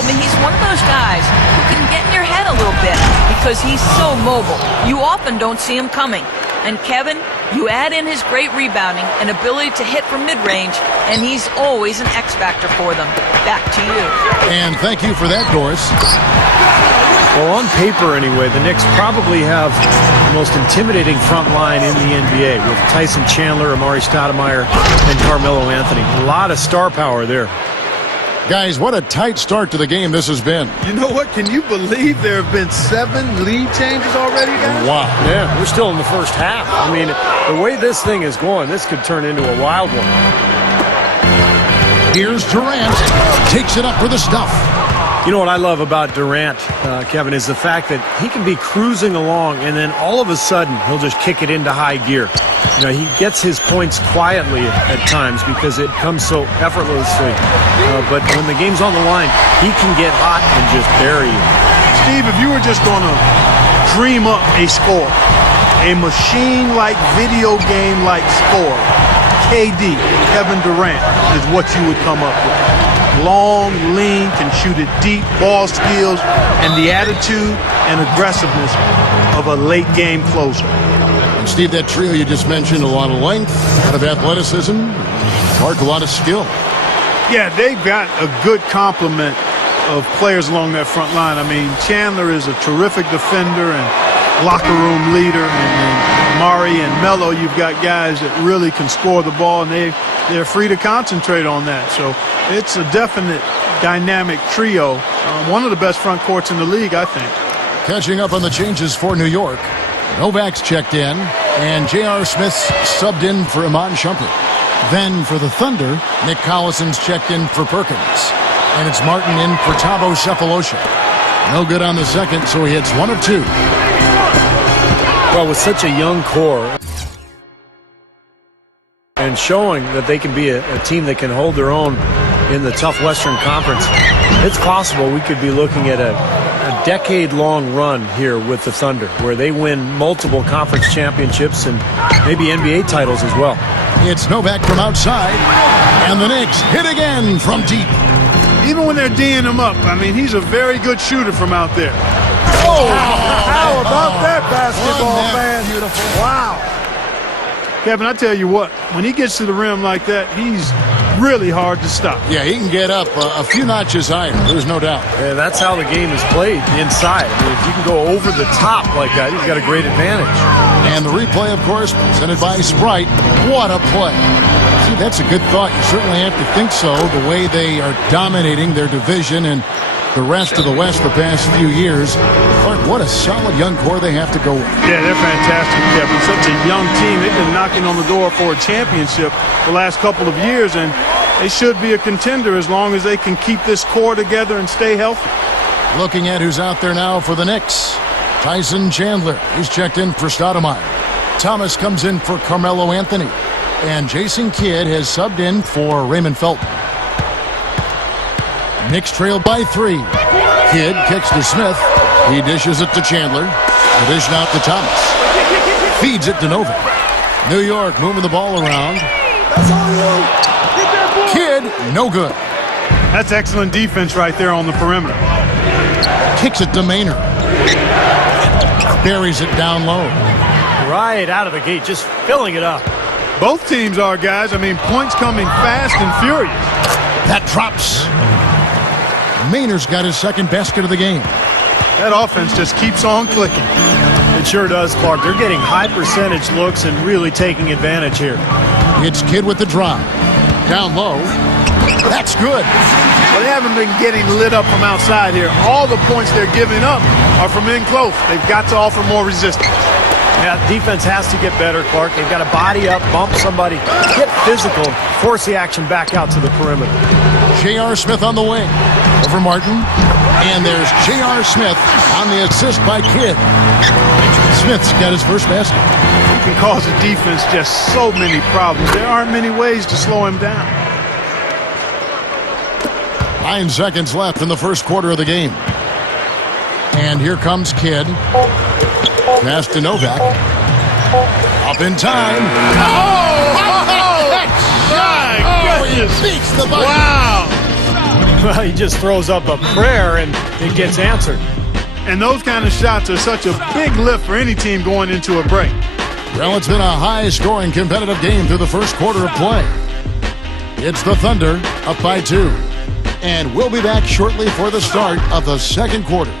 told me he's one of those guys who can get in your head a little bit because he's so mobile. You often don't see him coming. And Kevin, you add in his great rebounding and ability to hit from mid-range, and he's always an X-factor for them. Back to you. And thank you for that, Doris. Well, on paper anyway, the Knicks probably have the most intimidating front line in the NBA with Tyson Chandler, Amari Stoudemire, and Carmelo Anthony. A lot of star power there. Guys, what a tight start to the game this has been. You know what? Can you believe there have been 7 lead changes already, guys? Wow. Yeah, we're still in the first half. I mean, the way this thing is going, this could turn into a wild one. Here's Durant. Takes it up for the stuff. You know what I love about Durant, Kevin, is the fact that he can be cruising along and then all of a sudden he'll just kick it into high gear. You know, he gets his points quietly at times because it comes so effortlessly. But when the game's on the line, he can get hot and just bury you. Steve, if you were just going to dream up a score, a machine-like, video game-like score, KD, Kevin Durant, is what you would come up with. Long, lean, can shoot it deep, ball skills, and the attitude and aggressiveness of a late-game closer. And Steve, that trio you just mentioned, a lot of length, a lot of athleticism, Clark, a lot of skill. Yeah, they've got a good complement of players along that front line. I mean, Chandler is a terrific defender and locker room leader, and Amari and Melo, you've got guys that really can score the ball, and they're free to concentrate on that. So it's a definite dynamic trio. One of the best front courts in the league, I think. Catching up on the changes for New York. Novak's checked in, and J.R. Smith's subbed in for Iman Shumpert. Then for the Thunder, Nick Collison's checked in for Perkins. And it's Martin in for Thabo Sefolosha. No good on the second, so he hits 1 of 2. Well, with such a young core and showing that they can be a team that can hold their own in the tough Western Conference, it's possible we could be looking at a decade-long run here with the Thunder, where they win multiple conference championships and maybe NBA titles as well. It's Novak from outside, and the Knicks hit again from deep. Even when they're D'ing him up, I mean, he's a very good shooter from out there. Oh, how about that basketball, man? Beautiful. Wow. Kevin, I tell you what, when he gets to the rim like that, he's really hard to stop. Yeah, he can get up a few notches higher, there's no doubt. Yeah, that's how the game is played inside. I mean, if you can go over the top like that, you've got a great advantage. And the replay, of course, presented by Sprite. What a play. See, that's a good thought. You certainly have to think so, the way they are dominating their division and the rest of the West the past few years. Clark, what a solid young core they have to go with. Yeah, they're fantastic, Kevin. Such a young team. They've been knocking on the door for a championship the last couple of years, and they should be a contender as long as they can keep this core together and stay healthy. Looking at who's out there now for the Knicks. Tyson Chandler, he's checked in for Stoudemire. Thomas comes in for Carmelo Anthony. And Jason Kidd has subbed in for Raymond Felton. Knicks trailed by 3. Kidd kicks to Smith. He dishes it to Chandler. The dish out to Thomas. Feeds it to Novak. New York moving the ball around. Kidd, no good. That's excellent defense right there on the perimeter. Kicks it to Maynard. Buries it down low. Right out of the gate, just filling it up. Both teams are, guys. I mean, points coming fast and furious. That drops. Maynard's got his second basket of the game. That offense just keeps on clicking. It sure does, Clark. They're getting high percentage looks and really taking advantage here. It's Kidd with the drive. Down low. That's good. Well, they haven't been getting lit up from outside here. All the points they're giving up are from in close. They've got to offer more resistance. Yeah, defense has to get better, Clark. They've got to body up, bump somebody, get physical, force the action back out to the perimeter. J.R. Smith on the wing. Over Martin. And there's J.R. Smith on the assist by Kidd. Smith's got his first basket. He can cause the defense just so many problems. There aren't many ways to slow him down. 9 seconds left in the first quarter of the game. And here comes Kidd. Pass to Novak. Up in time. My goodness. Beats the bucket. Wow. Well, he just throws up a prayer and it gets answered. And those kind of shots are such a big lift for any team going into a break. Well, it's been a high-scoring competitive game through the first quarter of play. It's the Thunder up by 2. And we'll be back shortly for the start of the second quarter.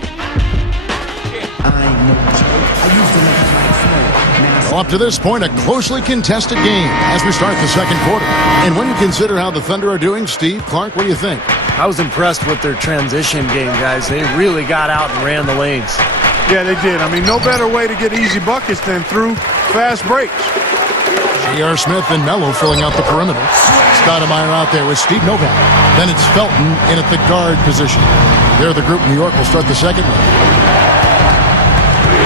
Well, up to this point, a closely contested game as we start the second quarter. And when you consider how the Thunder are doing, Steve, Clark, what do you think? I was impressed with their transition game, guys. They really got out and ran the lanes. Yeah, they did. I mean, no better way to get easy buckets than through fast breaks. J.R. Smith and Melo filling out the perimeter. Stoudemire out there with Steve Novak. Then it's Felton in at the guard position. They're the group New York will start the second with.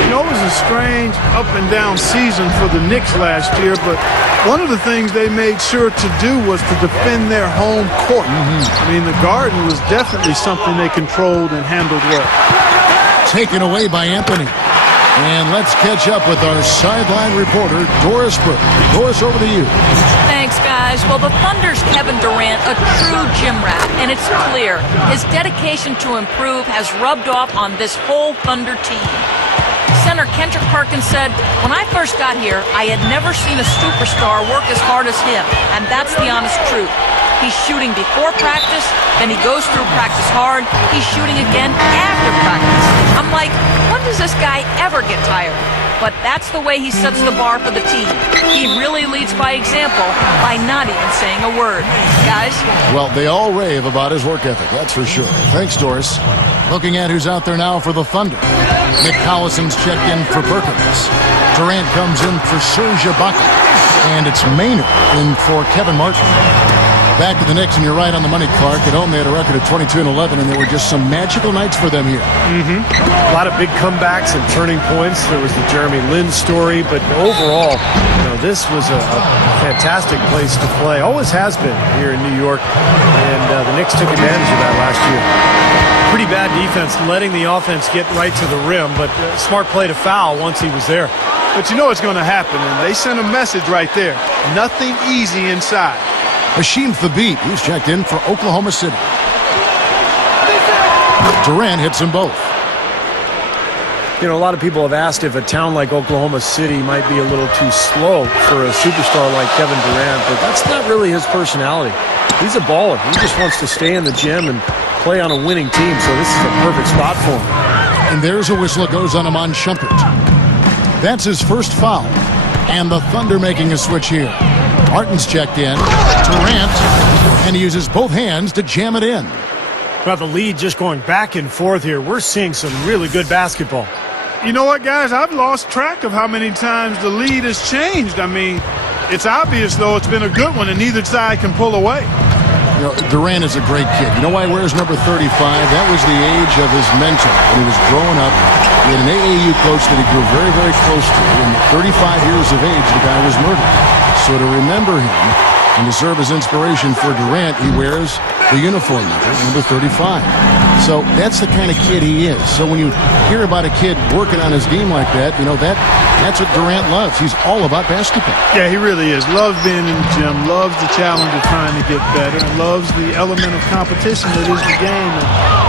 You know, it was a strange up and down season for the Knicks last year, but one of the things they made sure to do was to defend their home court. I mean, the Garden was definitely something they controlled and handled well. Taken away by Anthony. And let's catch up with our sideline reporter, Doris Burke. Doris, over to you. Thanks, guys. Well, the Thunder's Kevin Durant, a true gym rat, and it's clear his dedication to improve has rubbed off on this whole Thunder team. Center Kendrick Perkins said, "When I first got here, I had never seen a superstar work as hard as him, and that's the honest truth. He's shooting before practice, then he goes through practice hard, he's shooting again after practice. I'm like, when does this guy ever get tired?" But that's the way he sets the bar for the team. He really leads by example by not even saying a word. Guys? Well, they all rave about his work ethic, that's for sure. Thanks, Doris. Looking at who's out there now for the Thunder. Nick Collison's checked in for Perkins. Durant comes in for Serge Ibaka. And it's Maynard in for Kevin Martin. Back to the Knicks, and you're right on the money, Clark. At home, they had a record of 22-11, and there were just some magical nights for them here. A lot of big comebacks and turning points. There was the Jeremy Lin story, but overall, this was a fantastic place to play. Always has been here in New York, and the Knicks took advantage of that last year. Pretty bad defense, letting the offense get right to the rim, but smart play to foul once he was there. But you know it's going to happen, and they sent a message right there. Nothing easy inside. Hasheem Thabeet, who's checked in for Oklahoma City. Durant hits them both. A lot of people have asked if a town like Oklahoma City might be a little too slow for a superstar like Kevin Durant, but that's not really his personality. He's a baller. He just wants to stay in the gym and play on a winning team, so this is a perfect spot for him. And there's a whistle that goes on Iman Shumpert. That's his first foul. And the Thunder making a switch here. Martin's checked in. Durant. And he uses both hands to jam it in. Well, the lead just going back and forth here. We're seeing some really good basketball. You know what, guys? I've lost track of how many times the lead has changed. I mean, it's obvious, though, it's been a good one, and neither side can pull away. Durant is a great kid. You know why he wears number 35? That was the age of his mentor when he was growing up. He had an AAU coach that he grew very, very close to. And at 35 years of age, the guy was murdered. So to remember him and to serve as inspiration for Durant, he wears the uniform number 35. So that's the kind of kid he is. So when you hear about a kid working on his game like that, that's what Durant loves. He's all about basketball. Yeah, he really is. Loves being in the gym, loves the challenge of trying to get better, and loves the element of competition that is the game.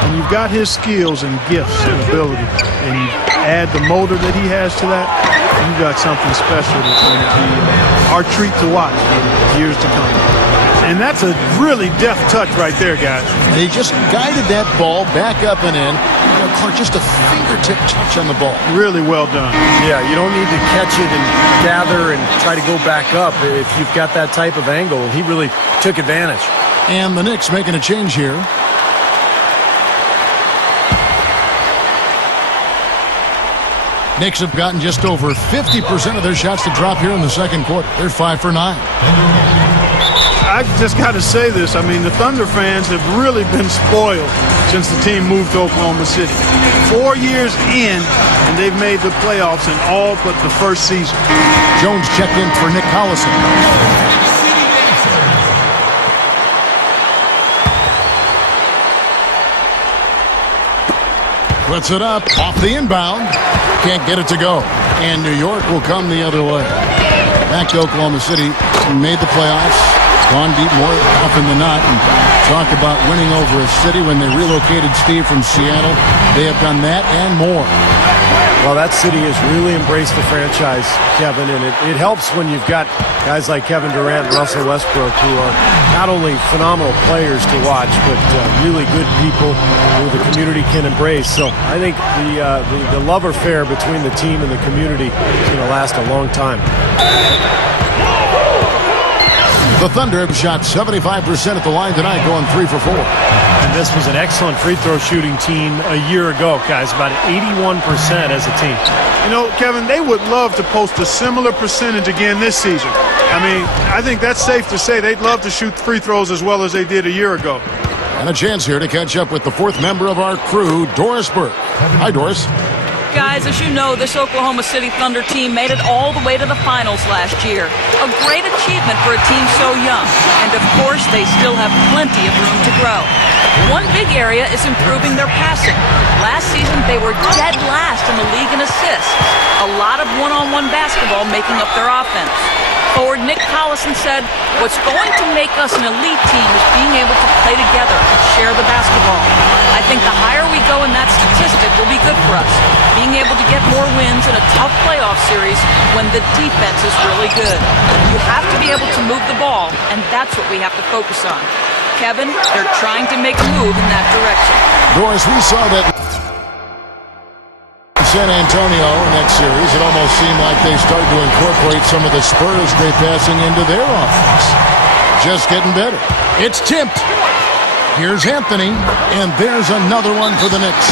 And you've got his skills and gifts and ability, and you add the motor that he has to that, and you've got something special that's going to be our treat to watch for years to come. And that's a really deft touch right there, guys. And he just guided that ball back up and in. Clark, just a fingertip touch on the ball. Really well done. Yeah, you don't need to catch it and gather and try to go back up if you've got that type of angle. He really took advantage. And the Knicks making a change here. Knicks have gotten just over 50% of their shots to drop here in the second quarter. They're 5 for 9. I just got to say this. I mean, the Thunder fans have really been spoiled since the team moved to Oklahoma City. 4 years in, and they've made the playoffs in all but the first season. Jones checked in for Nick Collison. Puts it up off the inbound. Can't get it to go. And New York will come the other way. Back to Oklahoma City. Made the playoffs. gone deep more often than not. And talk about winning over a city when they relocated Steve from Seattle. They have done that and more. Well, that city has really embraced the franchise, Kevin, and it helps when you've got guys like Kevin Durant and Russell Westbrook who are not only phenomenal players to watch, but really good people who the community can embrace. So I think the love affair between the team and the community is going to last a long time. The Thunder have shot 75% at the line tonight, going 3 for 4. And this was an excellent free throw shooting team a year ago, guys. About 81% as a team. You know, Kevin, they would love to post a similar percentage again this season. I mean, I think that's safe to say they'd love to shoot free throws as well as they did a year ago. And a chance here to catch up with the fourth member of our crew, Doris Burke. Hi, Doris. Guys, as you know, this Oklahoma City Thunder team made it all the way to the finals last year. A great achievement for a team so young. And of course, they still have plenty of room to grow. One big area is improving their passing. Last season, they were dead last in the league in assists. A lot of one-on-one basketball making up their offense. Forward Nick Collison said, "What's going to make us an elite team is being able to play together and share the basketball. I think the higher we go in that statistic will be good for us, being able to get more wins in a tough playoff series when the defense is really good. You have to be able to move the ball, and that's what we have to focus on." Kevin, they're trying to make a move in that direction. Doris, we saw that San Antonio in that series. It almost seemed like they started to incorporate some of the Spurs great passing into their offense. Just getting better. It's tipped. Here's Anthony, and there's another one for the Knicks.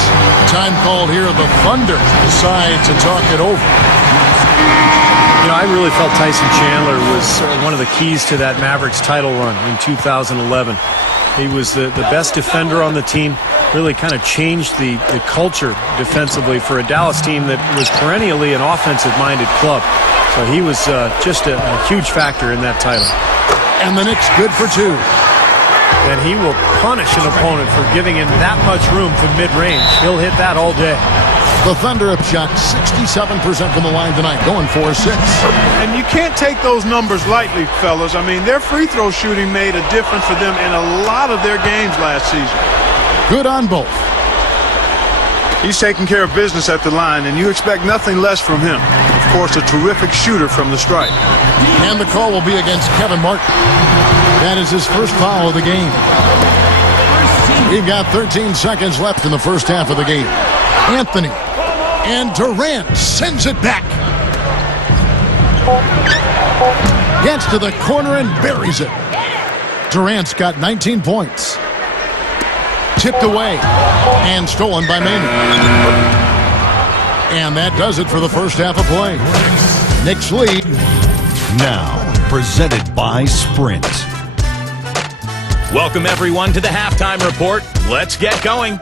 Time called here. The Thunder decide to talk it over. You know, I really felt Tyson Chandler was one of the keys to that Mavericks title run in 2011. He was the best defender on the team, really kind of changed the culture defensively for a Dallas team that was perennially an offensive-minded club. So he was just a huge factor in that title. And the Knicks good for 2. And he will punish an opponent for giving him that much room from mid-range. He'll hit that all day. The Thunder have shot 67% from the line tonight, going 4-6. And you can't take those numbers lightly, fellas. I mean, their free throw shooting made a difference for them in a lot of their games last season. Good on both. He's taking care of business at the line, and you expect nothing less from him. Of course, a terrific shooter from the stripe. And the call will be against Kevin Martin. That is his first foul of the game. We've got 13 seconds left in the first half of the game. Anthony and Durant sends it back. Gets to the corner and buries it. Durant's got 19 points. Tipped away and stolen by Maynard. And that does it for the first half of play. Knicks lead. Now, presented by Sprint. Welcome, everyone, to the halftime report. Let's get going.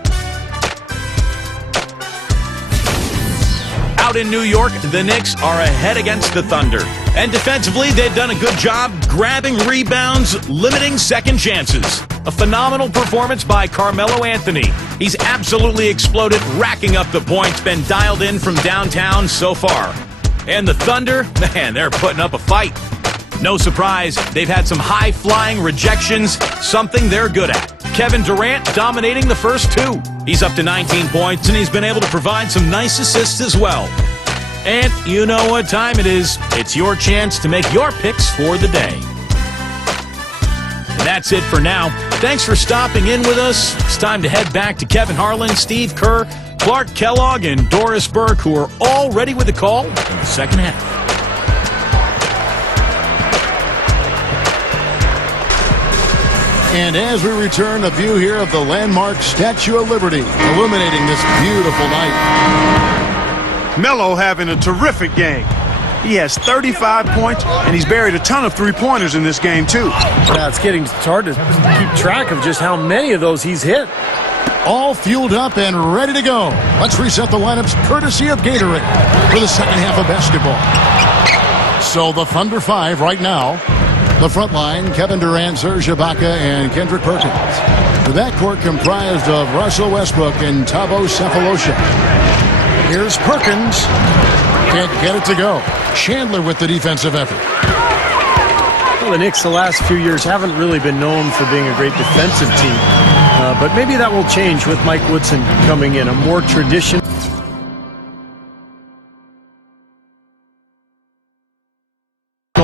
Out in New York, the Knicks are ahead against the Thunder. And defensively, they've done a good job grabbing rebounds, limiting second chances. A phenomenal performance by Carmelo Anthony. He's absolutely exploded, racking up the points, been dialed in from downtown so far. And the Thunder, man, they're putting up a fight. No surprise, they've had some high-flying rejections, something they're good at. Kevin Durant dominating the first 2. He's up to 19 points, and he's been able to provide some nice assists as well. And you know what time it is. It's your chance to make your picks for the day. And that's it for now. Thanks for stopping in with us. It's time to head back to Kevin Harlan, Steve Kerr, Clark Kellogg, and Doris Burke, who are all ready with the call in the second half. And as we return, a view here of the landmark Statue of Liberty, illuminating this beautiful night. Melo having a terrific game. He has 35 points, and he's buried a ton of three-pointers in this game, too. Yeah, it's hard to keep track of just how many of those he's hit. All fueled up and ready to go. Let's reset the lineups courtesy of Gatorade for the second half of basketball. So the Thunder 5 right now. The front line, Kevin Durant, Serge Ibaka, and Kendrick Perkins. The backcourt comprised of Russell Westbrook and Thabo Sefolosha. Here's Perkins. Can't get it to go. Chandler with the defensive effort. Well, the Knicks the last few years haven't really been known for being a great defensive team. But maybe that will change with Mike Woodson coming in, a more traditional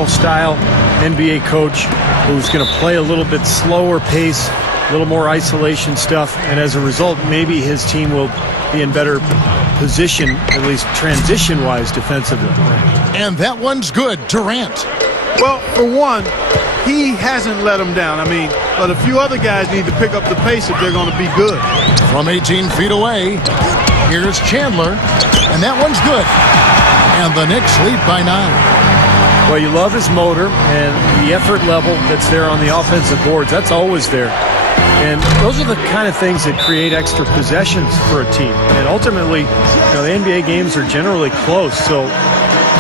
style NBA coach who's going to play a little bit slower pace, a little more isolation stuff, and as a result, maybe his team will be in better position, at least transition-wise, defensively. And that one's good. Durant. Well, for one, he hasn't let them down. I mean, but a few other guys need to pick up the pace if they're going to be good. From 18 feet away, here's Chandler, and that one's good. And the Knicks lead by 9. Well, you love his motor and the effort level that's there on the offensive boards. That's always there. And those are the kind of things that create extra possessions for a team. And ultimately, the NBA games are generally close. So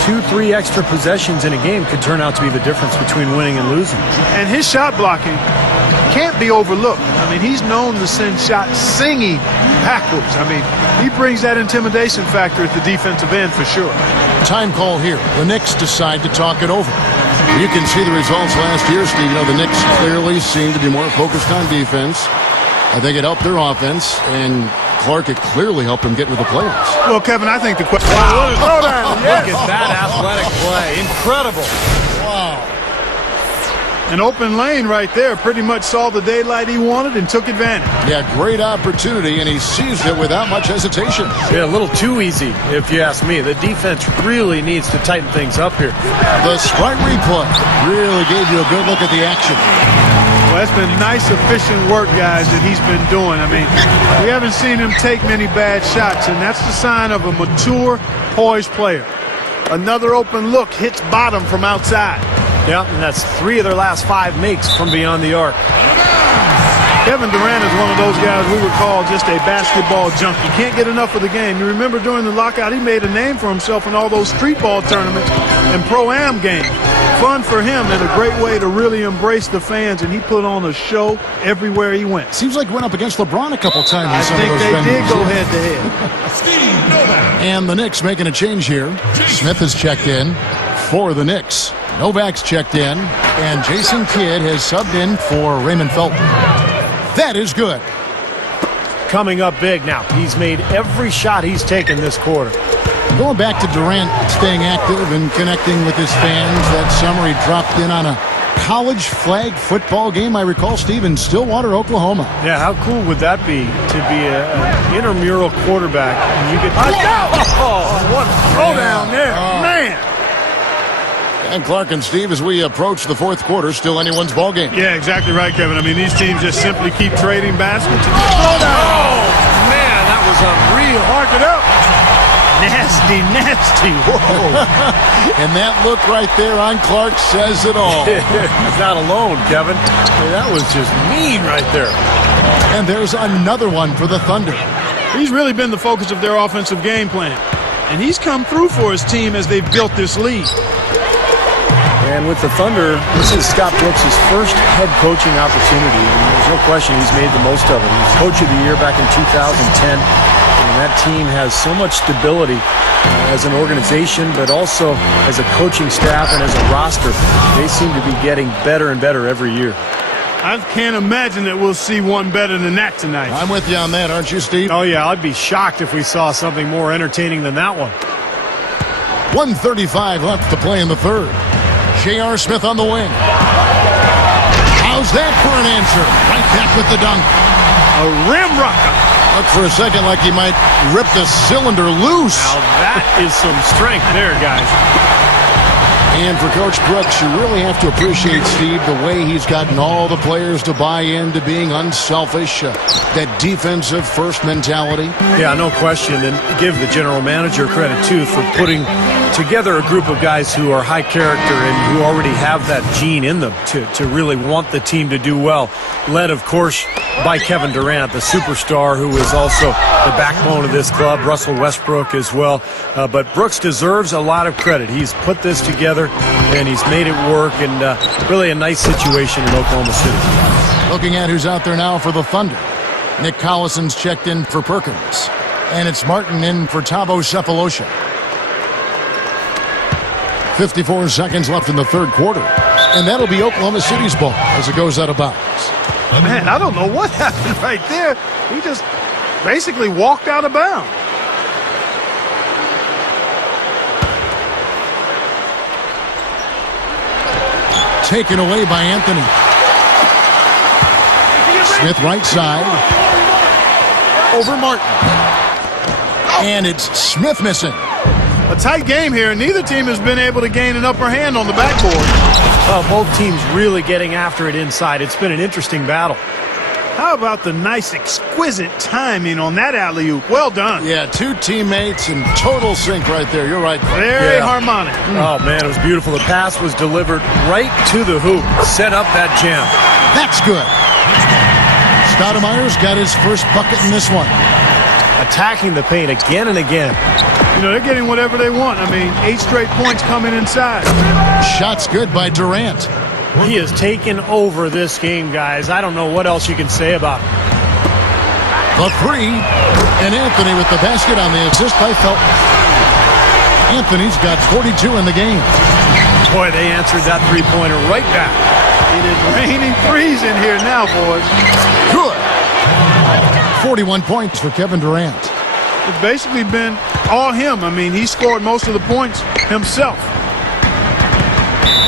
2-3 extra possessions in a game could turn out to be the difference between winning and losing. And his shot blocking can't be overlooked. I mean, he's known to send shots singing backwards. I mean, he brings that intimidation factor at the defensive end for sure. Time call here. The Knicks decide to talk it over. You can see the results last year, Steve. The Knicks clearly seem to be more focused on defense. I think it helped their offense, and Clark, it clearly helped him get into the playoffs. Well, Kevin, I think the question... Wow, what a throwdown. Yes. Look at that athletic play. Incredible. Wow. An open lane right there, pretty much saw the daylight he wanted and took advantage. Yeah, great opportunity, and he seized it without much hesitation. Yeah, a little too easy, if you ask me. The defense really needs to tighten things up here. The sprite replay really gave you a good look at the action. Well, that's been nice, efficient work, guys, that he's been doing. I mean, we haven't seen him take many bad shots, and that's the sign of a mature, poised player. Another open look hits bottom from outside. Yeah, and that's 3 of their last 5 makes from beyond the arc. Kevin Durant is one of those guys we would call just a basketball junkie. Can't get enough of the game. You remember during the lockout, he made a name for himself in all those street ball tournaments and pro-am games. Fun for him and a great way to really embrace the fans, and he put on a show everywhere he went. Seems like he went up against LeBron a couple times. I think they did go head-to-head. And the Knicks making a change here. Smith has checked in for the Knicks. Novak's checked in, and Jason Kidd has subbed in for Raymond Felton. That is good. Coming up big now. He's made every shot he's taken this quarter. Going back to Durant staying active and connecting with his fans. That summer he dropped in on a college flag football game, I recall, Steve, in Stillwater, Oklahoma. Yeah, how cool would that be to be an intramural quarterback and you get... What a throwdown there. Man. And Clark and Steve, as we approach the fourth quarter, still anyone's ball game. Yeah, exactly right, Kevin. I mean, these teams just simply keep trading baskets. Oh, man, that was unreal. Mark it up. Nasty, nasty. Whoa. And that look right there on Clark says it all. He's not alone, Kevin. I mean, that was just mean right there. And there's another one for the Thunder. He's really been the focus of their offensive game plan. And he's come through for his team as they've built this lead. And with the Thunder, this is Scott Brooks' first head coaching opportunity. And there's no question he's made the most of it. He was Coach of the Year back in 2010. And that team has so much stability as an organization, but also as a coaching staff and as a roster. They seem to be getting better and better every year. I can't imagine that we'll see one better than that tonight. I'm with you on that, aren't you, Steve? Oh, yeah, I'd be shocked if we saw something more entertaining than that one. 1:35 left to play in the third. J.R. Smith on the wing. How's that for an answer? Right back with the dunk. A rim rocker. Looked for a second like he might rip the cylinder loose. Now that is some strength there, guys. And for Coach Brooks, you really have to appreciate, Steve, the way he's gotten all the players to buy into being unselfish, that defensive first mentality. Yeah, no question. And give the general manager credit, too, for putting together a group of guys who are high character and who already have that gene in them to really want the team to do well. Led, of course, by Kevin Durant, the superstar who is also the backbone of this club, Russell Westbrook as well. But Brooks deserves a lot of credit. He's put this together, and he's made it work, and really a nice situation in Oklahoma City. Looking at who's out there now for the Thunder. Nick Collison's checked in for Perkins. And it's Martin in for Thabo Sefolosha. 54 seconds left in the third quarter. And that'll be Oklahoma City's ball as it goes out of bounds. Man, I don't know what happened right there. He just basically walked out of bounds. Taken away by Anthony. Smith right side. Over Martin. And it's Smith missing. A tight game here, and neither team has been able to gain an upper hand on the backboard. Both teams really getting after it inside. It's been an interesting battle. How about the nice, exquisite timing on that alley-oop? Well done. Yeah, two teammates in total sync right there. You're right. Very harmonic. Oh, man, it was beautiful. The pass was delivered right to the hoop. Set up that jam. That's good. Stoudemire's got his first bucket in this one. Attacking the paint again and again. You know, they're getting whatever they want. I mean, 8 straight points coming inside. Shot's good by Durant. He has taken over this game, guys. I don't know what else you can say about it. The three. And Anthony with the basket on the assist by Felton. Anthony's got 42 in the game. Boy, they answered that three-pointer right back. It is raining threes in here now, boys. Good. 41 points for Kevin Durant. It's basically been all him. I mean, he scored most of the points himself.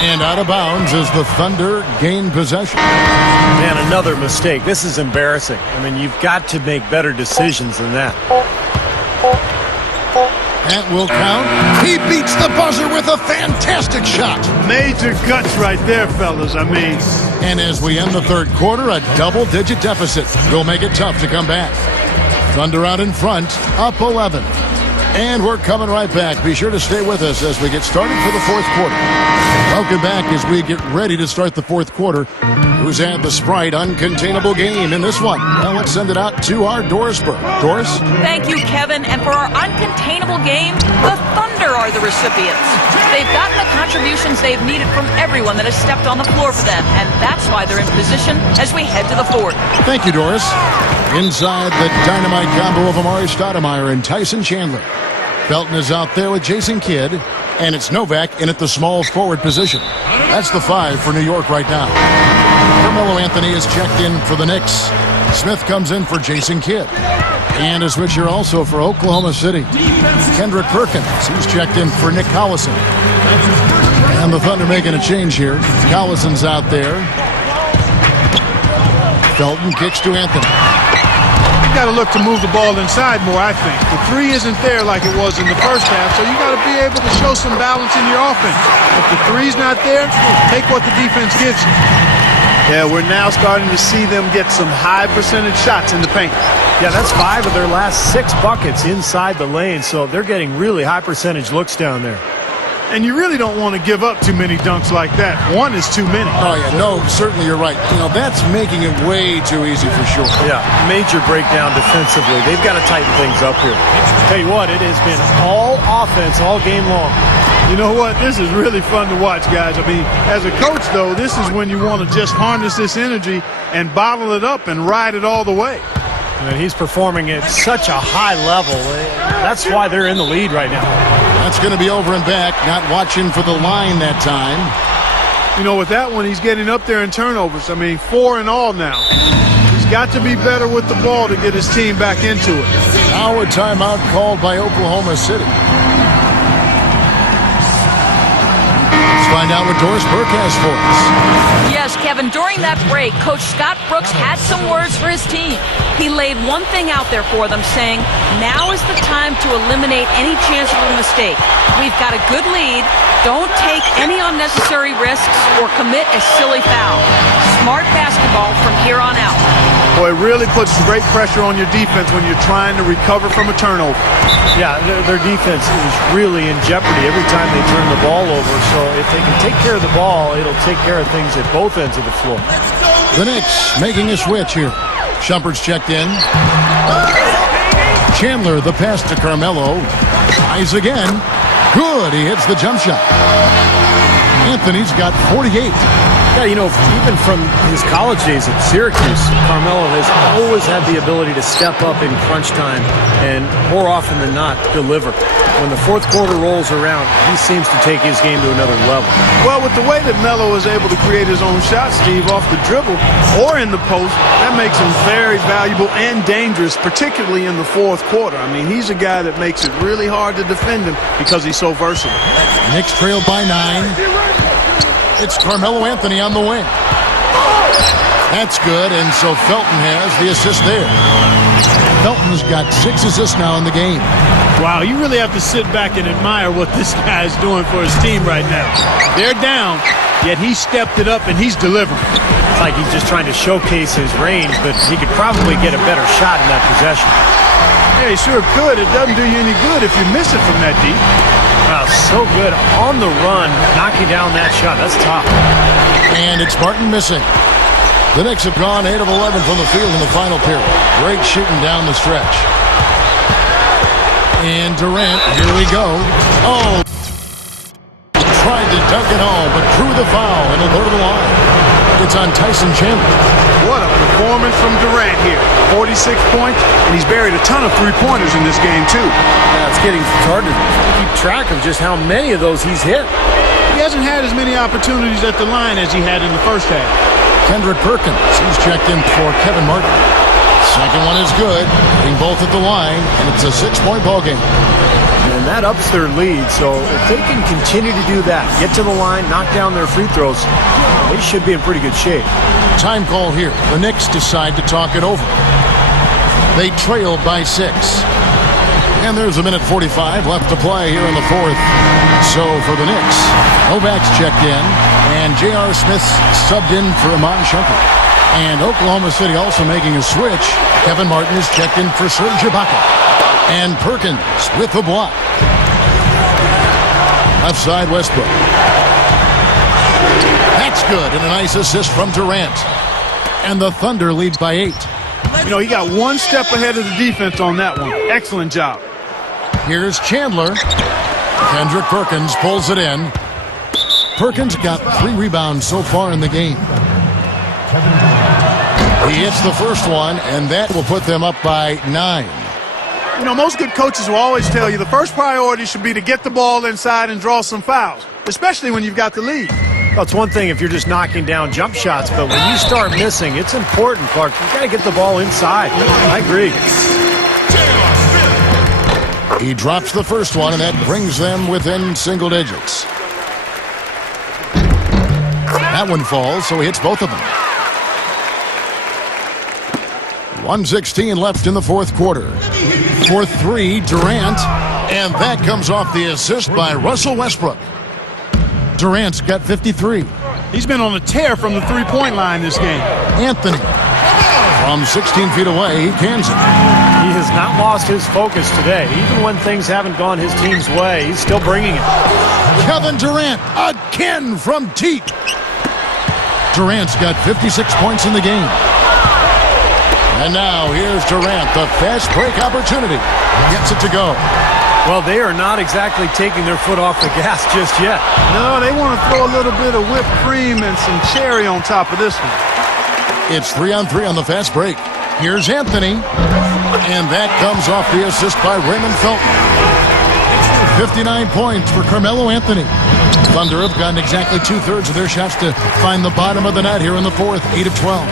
And out of bounds as the Thunder gain possession. Man, another mistake. This is embarrassing. I mean, you've got to make better decisions than that. That will count. He beats the buzzer with a fantastic shot. Major guts right there, fellas. I mean. And as we end the third quarter, a double-digit deficit will make it tough to come back. Thunder out in front, up 11. And we're coming right back. Be sure to stay with us as we get started for the fourth quarter. Welcome back as we get ready to start the fourth quarter. Who's had the Sprite uncontainable game in this one? Well, let's send it out to our Doris Burke. Doris? Thank you, Kevin. And for our uncontainable game, the Thunder are the recipients. They've gotten the contributions they've needed from everyone that has stepped on the floor for them, and that's why they're in position as we head to the fourth. Thank you, Doris. Inside the dynamite combo of Amari Stoudemire and Tyson Chandler. Felton is out there with Jason Kidd, and it's Novak in at the small forward position. That's the 5 for New York right now. Carmelo Anthony is checked in for the Knicks. Smith comes in for Jason Kidd. And a switcher also for Oklahoma City. Kendrick Perkins, he's checked in for Nick Collison. And the Thunder making a change here. Collison's out there. Felton kicks to Anthony. You got to look to move the ball inside more, I think. The three isn't there like it was in the first half, so you got to be able to show some balance in your offense. If the three's not there, take what the defense gives you. Yeah, we're now starting to see them get some high percentage shots in the paint. Yeah, that's 5 of their last 6 buckets inside the lane, so they're getting really high percentage looks down there. And you really don't want to give up too many dunks like that. One is too many. Oh, yeah, no, certainly you're right. You know, that's making it way too easy for sure. Yeah, major breakdown defensively. They've got to tighten things up here. Tell you what, it has been all offense all game long. You know what? This is really fun to watch, guys. I mean, as a coach, though, this is when you want to just harness this energy and bottle it up and ride it all the way. And he's performing at such a high level. That's why they're in the lead right now. That's going to be over and back. Not watching for the line that time. You know, with that one, he's getting up there in turnovers. I mean, 4 in all now. He's got to be better with the ball to get his team back into it. Now a timeout called by Oklahoma City. Find out what Doris Burke has for us. Yes, Kevin, during that break, Coach Scott Brooks had some words for his team. He laid one thing out there for them, saying, now is the time to eliminate any chance of a mistake. We've got a good lead. Don't take any unnecessary risks or commit a silly foul. Smart basketball from here on out. Boy, it really puts great pressure on your defense when you're trying to recover from a turnover. Yeah, their defense is really in jeopardy every time they turn the ball over. So if they can take care of the ball, it'll take care of things at both ends of the floor. The Knicks making a switch here. Shumpert's checked in. Chandler, the pass to Carmelo. Tries again. Good. He hits the jump shot. Anthony's got 48. Yeah, you know, even from his college days at Syracuse, Carmelo has always had the ability to step up in crunch time and more often than not deliver. When the fourth quarter rolls around, he seems to take his game to another level. Well, with the way that Melo is able to create his own shot, Steve, off the dribble or in the post, that makes him very valuable and dangerous, particularly in the fourth quarter. I mean, he's a guy that makes it really hard to defend him because he's so versatile. Knicks trailed by 9. It's Carmelo Anthony on the wing. That's good, and so Felton has the assist there. Felton's got 6 assists now in the game. Wow, you really have to sit back and admire what this guy is doing for his team right now. They're down, yet he stepped it up and he's delivering. It's like he's just trying to showcase his range, but he could probably get a better shot in that possession. Yeah, he sure could. It doesn't do you any good if you miss it from that deep. Wow, so good on the run, knocking down that shot. That's tough. And it's Martin missing. The Knicks have gone 8 of 11 from the field in the final period. Great shooting down the stretch. And Durant, here we go. Oh! Tried to dunk it home, but drew the foul, and he'll go to the line. It's on Tyson Chandler. What a performance from Durant here. 46 points, and he's buried a ton of three-pointers in this game, too. Yeah, it's hard to keep track of just how many of those he's hit. He hasn't had as many opportunities at the line as he had in the first half. Kendrick Perkins, he's checked in for Kevin Martin. Second one is good, hitting both at the line, and it's a 6-point ball game. And that ups their lead, so if they can continue to do that, get to the line, knock down their free throws, they should be in pretty good shape. Time call here. The Knicks decide to talk it over. They trail by 6. And there's a minute 45 left to play here in the fourth. So for the Knicks, Novak's checked in, and J.R. Smith subbed in for Iman Shumpert. And Oklahoma City also making a switch. Kevin Martin is checked in for Serge Ibaka. And Perkins with the block. Left side, Westbrook. That's good, and a nice assist from Durant. And the Thunder lead by 8. You know, he got one step ahead of the defense on that one. Excellent job. Here's Chandler. Kendrick Perkins pulls it in. Perkins got 3 rebounds so far in the game. He hits the first one, and that will put them up by 9. You know, most good coaches will always tell you the first priority should be to get the ball inside and draw some fouls, especially when you've got the lead. Well, it's one thing if you're just knocking down jump shots, but when you start missing, it's important, Clark. You've got to get the ball inside. I agree. He drops the first one, and that brings them within single digits. That one falls, so he hits both of them. 1:16 left in the fourth quarter. For 3, Durant, and that comes off the assist by Russell Westbrook. Durant's got 53. He's been on a tear from the three-point line this game. Anthony, from 16 feet away, he cans it. He has not lost his focus today. Even when things haven't gone his team's way, he's still bringing it. Kevin Durant, again from deep. Durant's got 56 points in the game. And now here's Durant, the fast break opportunity. Gets it to go. Well, they are not exactly taking their foot off the gas just yet. No, they want to throw a little bit of whipped cream and some cherry on top of this one. It's 3-on-3 on the fast break. Here's Anthony. And that comes off the assist by Raymond Felton. 59 points for Carmelo Anthony. Thunder have gotten exactly 2/3 of their shots to find the bottom of the net here in the fourth, 8 of 12.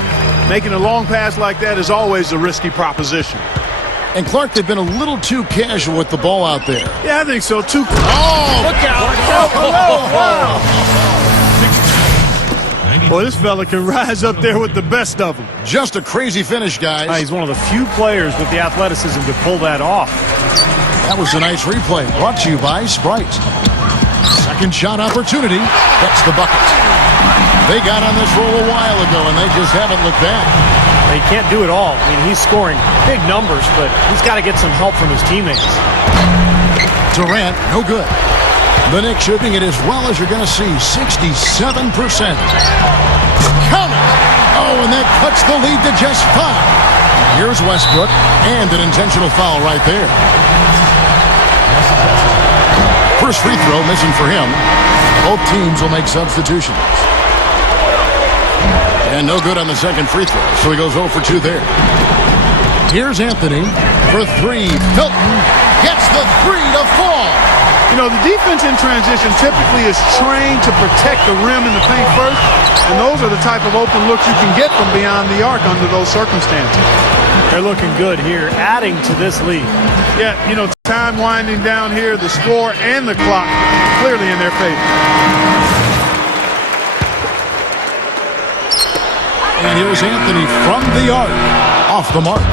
Making a long pass like that is always a risky proposition. And Clark, they've been a little too casual with the ball out there. Yeah, I think so, too. Oh! Look out! Boy, this fella can rise up there with the best of them. Just a crazy finish, guys. He's one of the few players with the athleticism to pull that off. That was a nice replay, brought to you by Sprite. Second shot opportunity. That's the bucket. They got on this roll a while ago, and they just haven't looked back. He can't do it all. I mean, he's scoring big numbers, but he's got to get some help from his teammates. Durant, no good. The Knicks shooting it as well as you're going to see, 67%. Count it! Oh, and that cuts the lead to just 5. Here's Westbrook, and an intentional foul right there. First free throw missing for him. Both teams will make substitutions. And no good on the second free throw, so he goes 0 for 2 there. Here's Anthony for 3. Felton gets the 3 to fall. You know, the defense in transition typically is trained to protect the rim in the paint first, and those are the type of open looks you can get from beyond the arc under those circumstances. They're looking good here, adding to this lead. Yeah, you know, time winding down here, the score and the clock clearly in their favor. And here's Anthony from the arc, off the mark.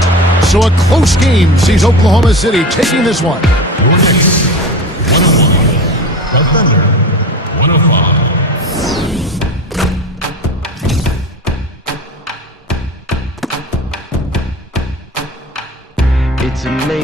So a close game sees Oklahoma City taking this one.